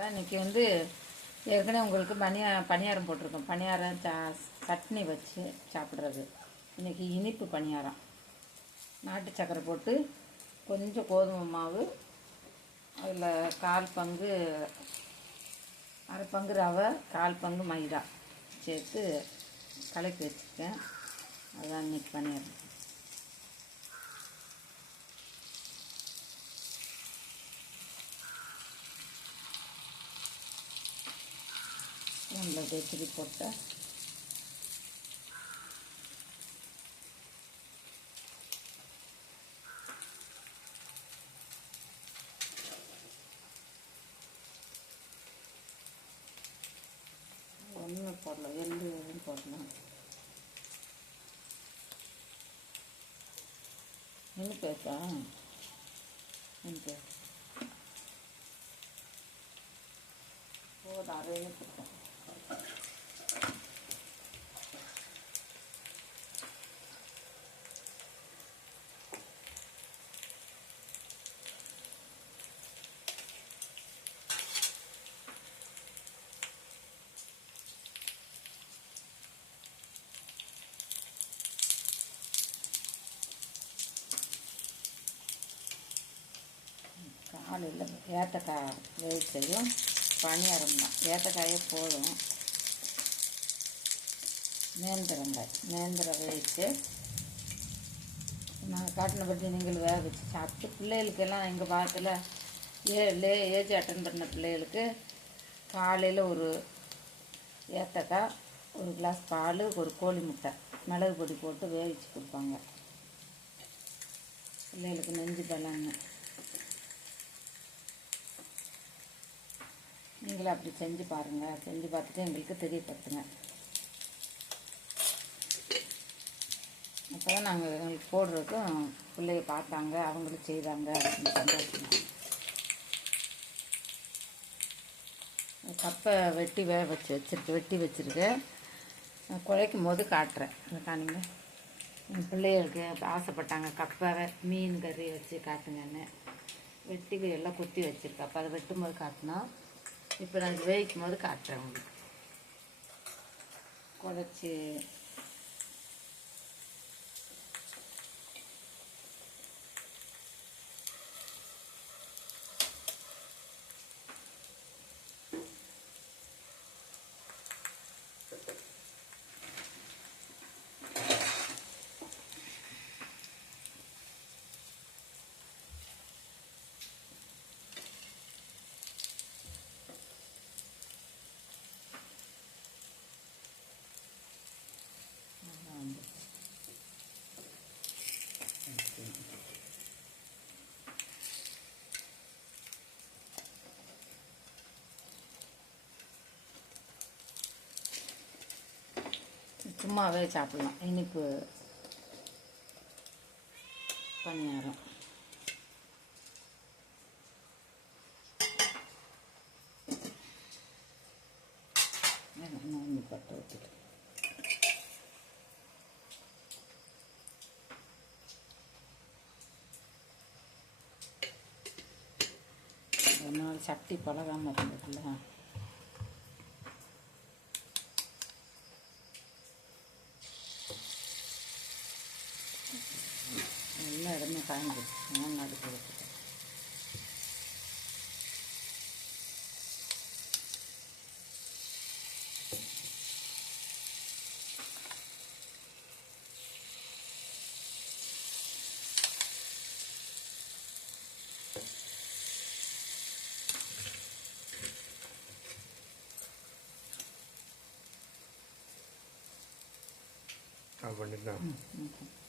இன்றைக்கி ஏற்கனவே உங்களுக்கு பணியாரம் போட்டிருக்கோம். பணியாரம் சட்னி வச்சு சாப்பிட்றது. இன்றைக்கி இனிப்பு பணியாரம். நாட்டு சக்கரை போட்டு கொஞ்சம் கோதுமை மாவு, அதில் அரை பங்கு ரவை, 1/4 பங்கு மைதா சேர்த்து கலக்கி வச்சுருக்கேன். அதுதான் இன்றைக்கி பணியாரம். நல்லா தேய்ச்சி போட்டேன். ஒன்றுமே போடலாம், எள்ளு எதுவும் போடலாம். என்ன பேசா எனக்கு போதும், அதை இனிப்பிட்டேன். காலையில் ஏத்தக்காய் வேவிச்சதும் பணியாரம் தான். ஏத்தக்காயே போதும். நேந்திரம் வேவிச்சு நாங்கள் காட்டின பற்றி நீங்கள் வேக வச்சு சாப்பிட்டு பிள்ளைகளுக்கெல்லாம் எங்கள் பாகத்தில் ஏஜ் அட்டன் பண்ண பிள்ளைகளுக்கு காலையில் ஒரு ஏத்தக்காய், ஒரு கிளாஸ் பால், ஒரு கோழி முட்டை மிளகு பொடி போட்டு வேவிச்சு கொடுப்பாங்க. பிள்ளைகளுக்கு நெஞ்சு பலன்னு. நீங்களும் அப்படி செஞ்சு பாருங்கள். செஞ்சு பார்த்துட்டு எங்களுக்கு தெரியப்படுத்துங்க. அப்போ தான் நாங்கள் எங்களுக்கு போடுறதுக்கும் பிள்ளைய பார்த்தாங்க, அவங்களும் செய்தாங்க அப்படின்னு சந்தோஷம். கப்பை வெட்டி வச்சுருக்கேன். குழைக்கும் போது காட்டுறேன். அதை காணுங்க. எங்கள் பிள்ளைகளுக்கு ஆசைப்பட்டாங்க கப்பை மீன் கறி வச்சு காட்டுங்கன்னு. வெட்டி எல்லாம் குத்தி வச்சுருக்கேன். அப்போ அதை வெட்டும் போது காட்டினோம். இப்போ நான் வேவிக்கும் போது காட்டுறேன் உங்களுக்கு. குழச்சி சும்மாவே சாப்பிடலாம். இனிப்பு பணியாரம். பட்டை ஊற்றிட்டு ஒரு நாள் சட்டி பழகாமல் இருந்ததில்ல. எல்லா இடமே காய்ஞ்சிருச்சு. நான் நடுக்க வச்சுட்டேன். பண்ணிட்டேன்.